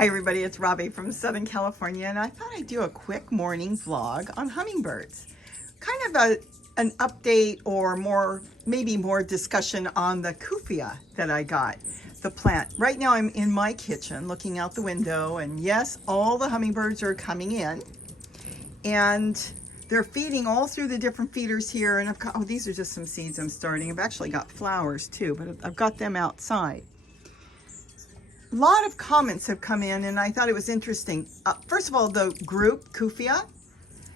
Hi everybody, it's Robbie from Southern California, and I thought I'd do a quick morning vlog on hummingbirds. Kind of an update or maybe more discussion on the Cuphea that I got, the plant. Right now I'm in my kitchen looking out the window, and yes, all the hummingbirds are coming in and they're feeding all through the different feeders here. And I've got, oh, these are just some seeds I'm starting. I've actually got flowers too, but I've got them outside. A lot of comments have come in, and I thought it was interesting. First of all, the group Cuphea,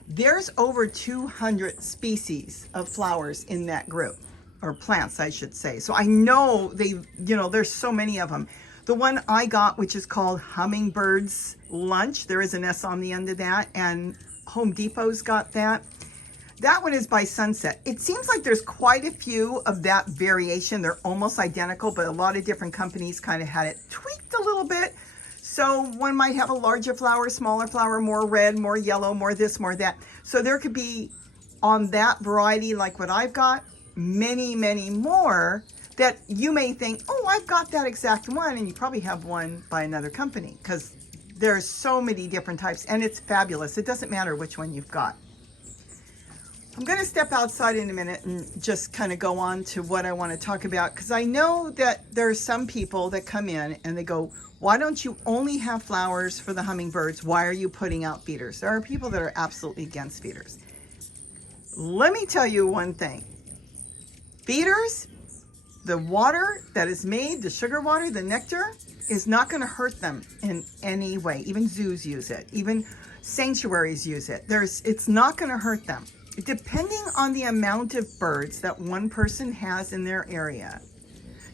there's over 200 species of flowers in that group, or plants, I should say. So I know there's so many of them. The one I got, which is called Hummingbirds Lunch, there is an S on the end of that, and Home Depot's got that. That one is by Sunset. It seems like there's quite a few of that variation. They're almost identical, but a lot of different companies kind of had it tweaked a little bit. So one might have a larger flower, smaller flower, more red, more yellow, more this, more that. So there could be on that variety, like what I've got, many, many more that you may think, oh, I've got that exact one. And you probably have one by another company, because there's so many different types, and it's fabulous. It doesn't matter which one you've got. I'm going to step outside in a minute and just kind of go on to what I want to talk about, because I know that there are some people that come in and they go, why don't you only have flowers for the hummingbirds? Why are you putting out feeders? There are people that are absolutely against feeders. Let me tell you one thing. Feeders, the water that is made, the sugar water, the nectar, is not going to hurt them in any way. Even zoos use it. Even sanctuaries use it. It's not going to hurt them. Depending on the amount of birds that one person has in their area,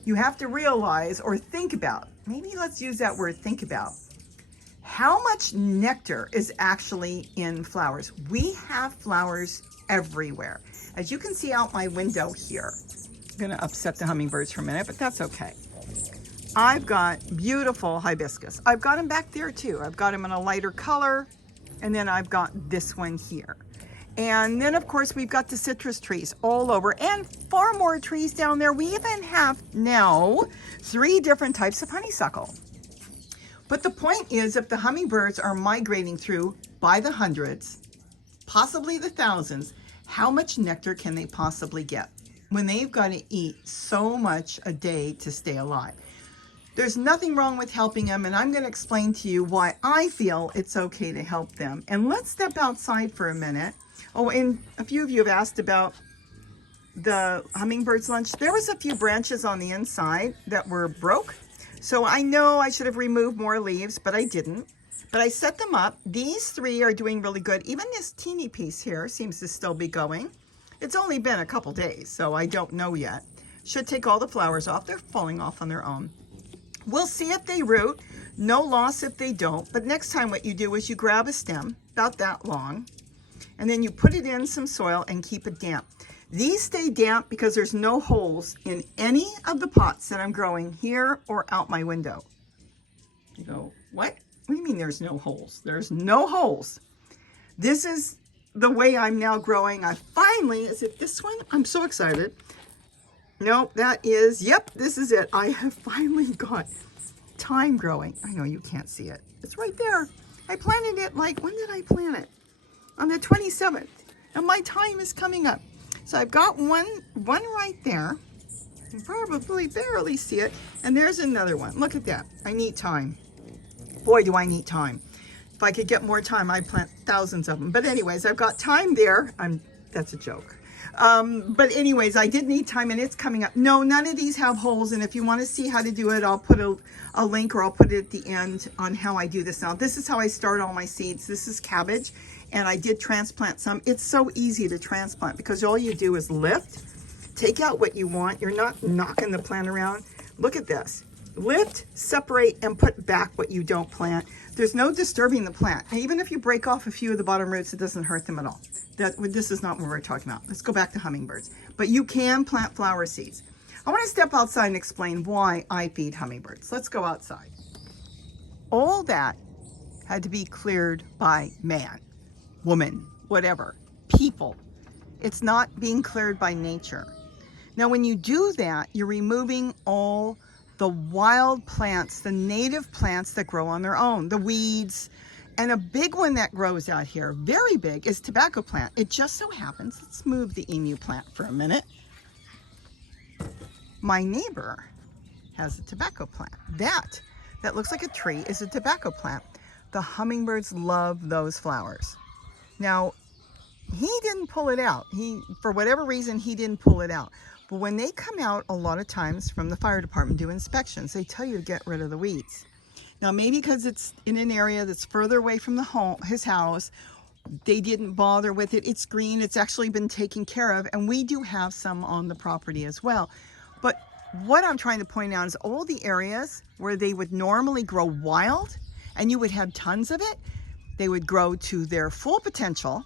you have to realize or think about, maybe let's use that word, think about, how much nectar is actually in flowers. We have flowers everywhere. As you can see out my window here, I'm going to upset the hummingbirds for a minute, but that's okay. I've got beautiful hibiscus. I've got them back there too. I've got them in a lighter color, and then I've got this one here. And then, of course, we've got the citrus trees all over, and far more trees down there. We even have now 3 different types of honeysuckle. But the point is, if the hummingbirds are migrating through by the hundreds, possibly the thousands, how much nectar can they possibly get when they've got to eat so much a day to stay alive? There's nothing wrong with helping them, and I'm going to explain to you why I feel it's okay to help them. And let's step outside for a minute. Oh, and a few of you have asked about the Hummingbirds lunch. There was a few branches on the inside that were broke. So I know I should have removed more leaves, but I didn't. But I set them up. These 3 are doing really good. Even this teeny piece here seems to still be going. It's only been a couple days, so I don't know yet. Should take all the flowers off. They're falling off on their own. We'll see if they root. No loss if they don't. But next time what you do is you grab a stem about that long, and then you put it in some soil and keep it damp. These stay damp because there's no holes in any of the pots that I'm growing here or out my window. You go, what? What do you mean there's no holes? There's no holes. This is the way I'm now growing. I finally, is it this one? I'm so excited. No, that is, yep, this is it. I have finally got thyme growing. I know you can't see it. It's right there. I planted it when did I plant it? On the 27th, and my thyme is coming up. So I've got one right there. You can probably barely see it. And there's another one. Look at that. I need thyme. Boy, do I need thyme. If I could get more thyme, I'd plant thousands of them. But anyways, I've got thyme there. That's a joke. But anyways, I did need thyme, and it's coming up. No, none of these have holes. And if you want to see how to do it, I'll put a link, or I'll put it at the end on how I do this now. This is how I start all my seeds. This is cabbage. And I did transplant some. It's so easy to transplant because all you do is lift, take out what you want. You're not knocking the plant around. Look at this. Lift, separate, and put back what you don't plant. There's no disturbing the plant. And even if you break off a few of the bottom roots, it doesn't hurt them at all. This is not what we're talking about. Let's go back to hummingbirds. But you can plant flower seeds. I want to step outside and explain why I feed hummingbirds. Let's go outside. All that had to be cleared by man, woman, whatever, people. It's not being cleared by nature. Now, when you do that, you're removing all the wild plants, the native plants that grow on their own, the weeds. And a big one that grows out here, very big, is tobacco plant. It just so happens, let's move the emu plant for a minute. My neighbor has a tobacco plant. That looks like a tree is a tobacco plant. The hummingbirds love those flowers. Now, he didn't pull it out. For whatever reason, he didn't pull it out. But when they come out, a lot of times from the fire department do inspections, they tell you to get rid of the weeds. Now, maybe because it's in an area that's further away from his house, they didn't bother with it. It's green. It's actually been taken care of. And we do have some on the property as well. But what I'm trying to point out is all the areas where they would normally grow wild and you would have tons of it, they would grow to their full potential,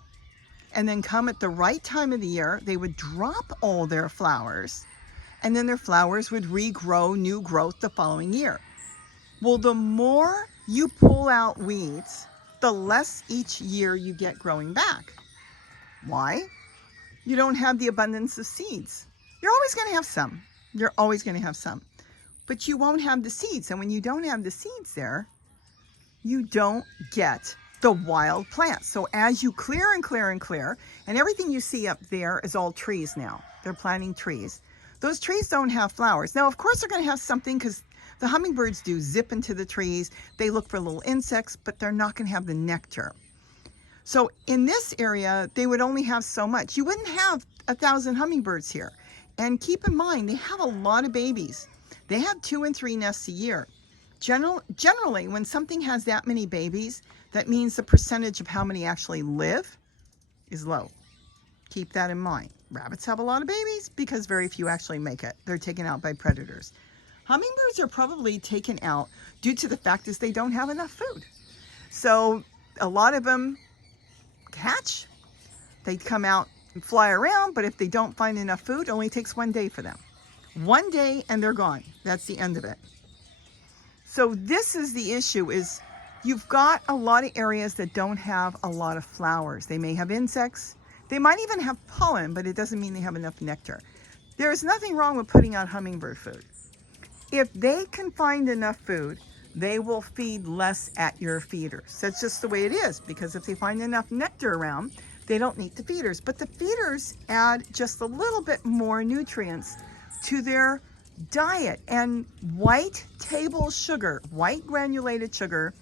and then come at the right time of the year, they would drop all their flowers, and then their flowers would regrow new growth the following year. Well, the more you pull out weeds, the less each year you get growing back. Why? You don't have the abundance of seeds. You're always going to have some. You're always going to have some. But you won't have the seeds. And when you don't have the seeds there, you don't get the wild plants. So as you clear and clear and clear, and everything you see up there is all trees now. They're planting trees. Those trees don't have flowers. Now, of course, they're going to have something because the hummingbirds do zip into the trees. They look for little insects, but they're not going to have the nectar. So in this area, they would only have so much. You wouldn't have 1,000 hummingbirds here. And keep in mind, they have a lot of babies. They have 2 and 3 nests a year. Generally, when something has that many babies, that means the percentage of how many actually live is low. Keep that in mind. Rabbits have a lot of babies because very few actually make it. They're taken out by predators. Hummingbirds are probably taken out due to the fact is they don't have enough food. So a lot of them hatch, they come out and fly around, but if they don't find enough food, it only takes 1 day for them. 1 day and they're gone. That's the end of it. So this is the issue, is you've got a lot of areas that don't have a lot of flowers. They may have insects. They might even have pollen, but it doesn't mean they have enough nectar. There's nothing wrong with putting out hummingbird food. If they can find enough food, they will feed less at your feeders. That's just the way it is, because if they find enough nectar around, they don't need the feeders. But the feeders add just a little bit more nutrients to their diet. And white table sugar, white granulated sugar,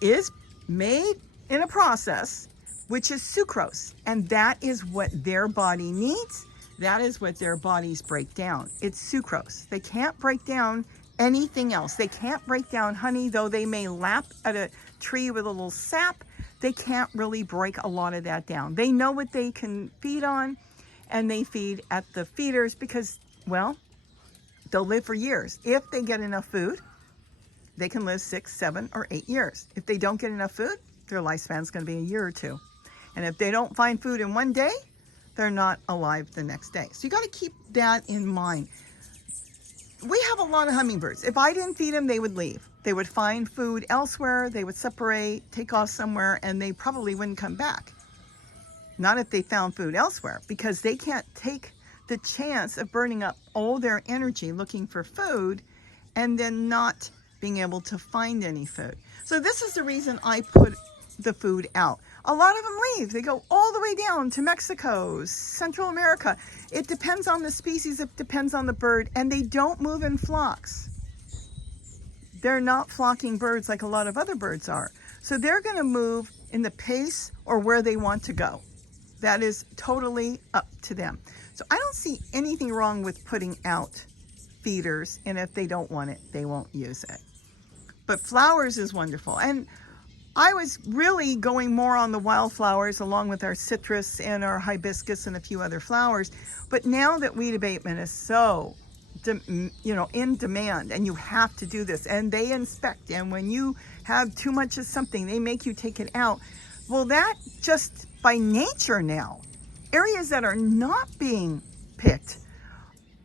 is made in a process which is sucrose, and that is what their body needs. That is what their bodies break down. It's sucrose. They can't break down anything else. They can't break down honey, though they may lap at a tree with a little sap. They can't really break a lot of that down. They know what they can feed on, and they feed at the feeders because, well, they'll live for years. If they get enough food, they can live 6, 7, or 8 years. If they don't get enough food, their lifespan is going to be a year or 2. And if they don't find food in 1 day, they're not alive the next day. So you got to keep that in mind. We have a lot of hummingbirds. If I didn't feed them, they would leave. They would find food elsewhere. They would separate, take off somewhere, and they probably wouldn't come back. Not if they found food elsewhere, because they can't take the chance of burning up all their energy looking for food and then not being able to find any food. So this is the reason I put the food out. A lot of them leave. They go all the way down to Mexico, Central America. It depends on the species, it depends on the bird, and they don't move in flocks. They're not flocking birds like a lot of other birds are. So they're going to move in the pace or where they want to go. That is totally up to them. So I don't see anything wrong with putting out feeders, and if they don't want it, they won't use it. But flowers is wonderful. And I was really going more on the wildflowers along with our citrus and our hibiscus and a few other flowers. But now that weed abatement is so, in demand, and you have to do this, and they inspect, and when you have too much of something, they make you take it out. Well, that just by nature now, areas that are not being picked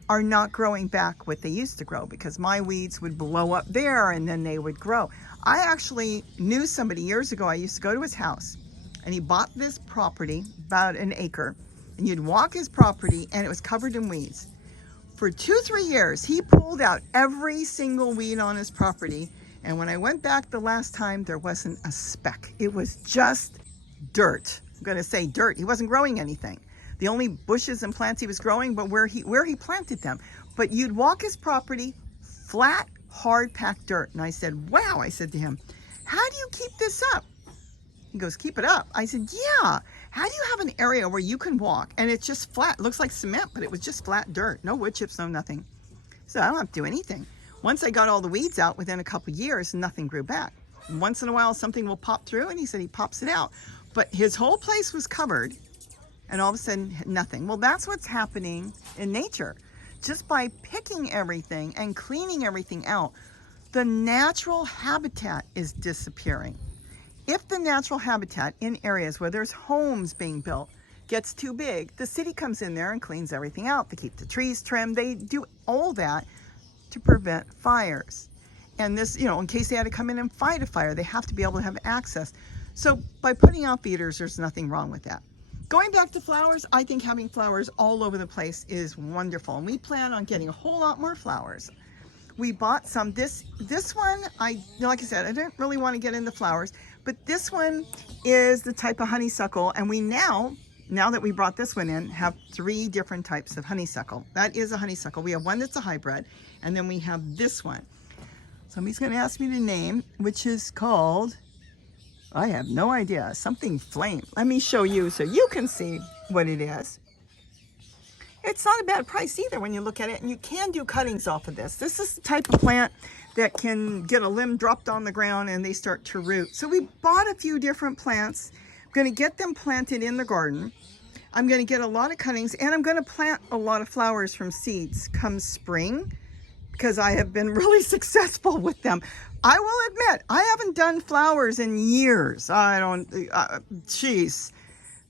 are not growing back what they used to grow, because my weeds would blow up there and then they would grow. I actually knew somebody years ago. I used to go to his house, and he bought this property, about an acre, and you'd walk his property and it was covered in weeds. For 2-3 years, he pulled out every single weed on his property. And when I went back the last time, there wasn't a speck. It was just dirt. I'm going to say dirt. He wasn't growing anything. The only bushes and plants he was growing, but where he planted them. But you'd walk his property, flat, hard packed dirt. And I said, wow, I said to him, how do you keep this up? He goes, keep it up. I said, yeah. How do you have an area where you can walk and it's just flat? It looks like cement, but it was just flat dirt. No wood chips, no nothing. So I don't have to do anything. Once I got all the weeds out, within a couple of years, nothing grew back. Once in a while, something will pop through, and he said he pops it out. But his whole place was covered, and all of a sudden, nothing. Well, that's what's happening in nature. Just by picking everything and cleaning everything out, the natural habitat is disappearing. If the natural habitat in areas where there's homes being built gets too big, the city comes in there and cleans everything out. They keep the trees trimmed. They do all that to prevent fires. And this, in case they had to come in and fight a fire, they have to be able to have access. So by putting out feeders, there's nothing wrong with that. Going back to flowers, I think having flowers all over the place is wonderful. And we plan on getting a whole lot more flowers. We bought some. This one, like I said, I didn't really want to get into flowers, but this one is the type of honeysuckle. And we now that we brought this one in, have 3 different types of honeysuckle. That is a honeysuckle. We have one that's a hybrid, and then we have this one. Somebody's going to ask me the name, which is called, I have no idea, something flame. Let me show you so you can see what it is. It's not a bad price either when you look at it, and you can do cuttings off of this. This is the type of plant that can get a limb dropped on the ground and they start to root. So we bought a few different plants. I'm going to get them planted in the garden. I'm going to get a lot of cuttings, and I'm going to plant a lot of flowers from seeds come spring, because I have been really successful with them. I will admit, I haven't done flowers in years.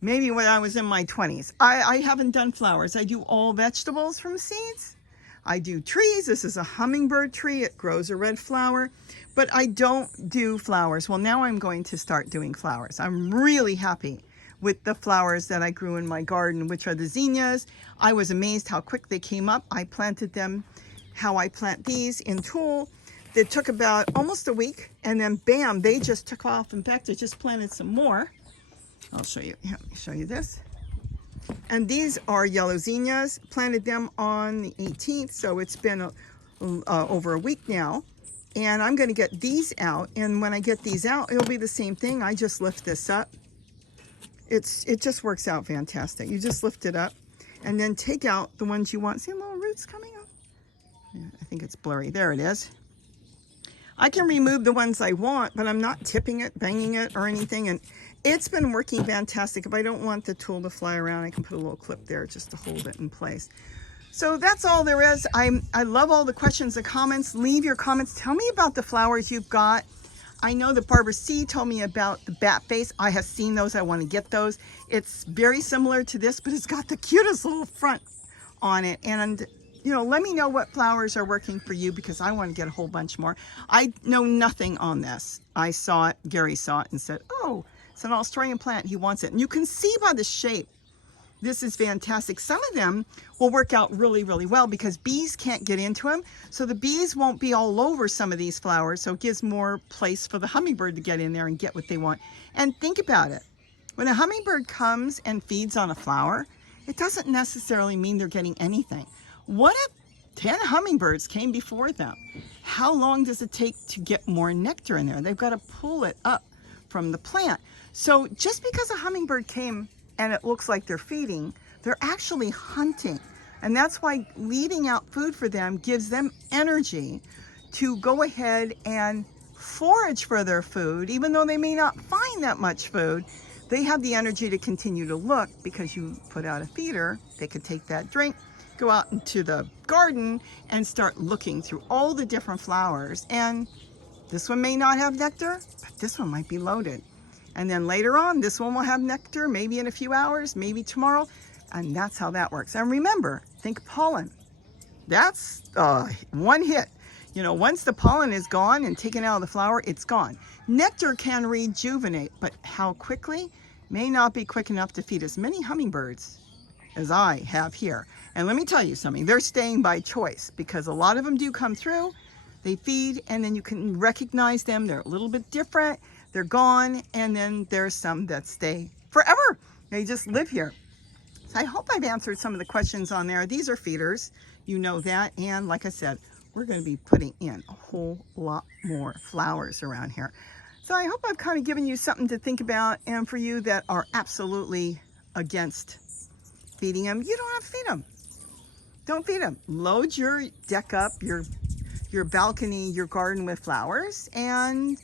Maybe when I was in my 20s. I haven't done flowers. I do all vegetables from seeds. I do trees. This is a hummingbird tree. It grows a red flower, but I don't do flowers. Well, now I'm going to start doing flowers. I'm really happy with the flowers that I grew in my garden, which are the zinnias. I was amazed how quick they came up. I planted them how I plant these in tulle. It took about almost a week, and then bam, they just took off. In fact, I just planted some more. I'll show you. Let me show you this. And these are yellow zinnias. Planted them on the 18th, so it's been over a week now. And I'm going to get these out. And when I get these out, it'll be the same thing. I just lift this up. It just works out fantastic. You just lift it up, and then take out the ones you want. See little roots coming up? Yeah, I think it's blurry. There it is. I can remove the ones I want, but I'm not tipping it, banging it, or anything. And it's been working fantastic. If I don't want the tool to fly around, I can put a little clip there just to hold it in place. So that's all there is. I love all the questions and comments. Leave your comments. Tell me about the flowers you've got. I know that Barbara C. told me about the bat face. I have seen those. I want to get those. It's very similar to this, but it's got the cutest little front on it. And let me know what flowers are working for you, because I want to get a whole bunch more. I know nothing on this. I saw it, Gary saw it and said, oh, it's an Australian plant. He wants it. And you can see by the shape, this is fantastic. Some of them will work out really, really well because bees can't get into them. So the bees won't be all over some of these flowers. So it gives more place for the hummingbird to get in there and get what they want. And think about it. When a hummingbird comes and feeds on a flower, it doesn't necessarily mean they're getting anything. What if 10 hummingbirds came before them? How long does it take to get more nectar in there? They've got to pull it up from the plant. So just because a hummingbird came and it looks like they're feeding, they're actually hunting. And that's why leaving out food for them gives them energy to go ahead and forage for their food. Even though they may not find that much food, they have the energy to continue to look, because you put out a feeder, they could take that drink, go out into the garden and start looking through all the different flowers. And this one may not have nectar, but this one might be loaded. And then later on, this one will have nectar, maybe in a few hours, maybe tomorrow. And that's how that works. And remember, think pollen. That's one hit. Once the pollen is gone and taken out of the flower, it's gone. Nectar can rejuvenate, but how quickly may not be quick enough to feed as many hummingbirds as I have here. And let me tell you something, they're staying by choice because a lot of them do come through, they feed, and then you can recognize them. They're a little bit different, they're gone, and then there's some that stay forever. They just live here. So I hope I've answered some of the questions on there. These are feeders, you know that, and like I said, we're going to be putting in a whole lot more flowers around here. So I hope I've kind of given you something to think about, and for you that are absolutely against feeding them, you don't have to feed them. Don't feed them. Load your deck up, your balcony, your garden with flowers, and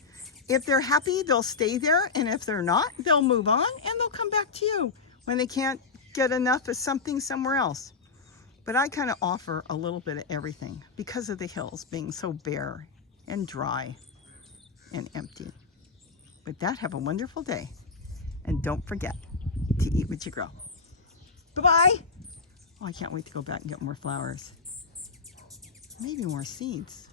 if they're happy, they'll stay there, and if they're not, they'll move on and they'll come back to you when they can't get enough of something somewhere else. But I kind of offer a little bit of everything because of the hills being so bare and dry and empty. With that, have a wonderful day, and don't forget to eat what you grow. Bye-bye. Oh, I can't wait to go back and get more flowers. Maybe more seeds.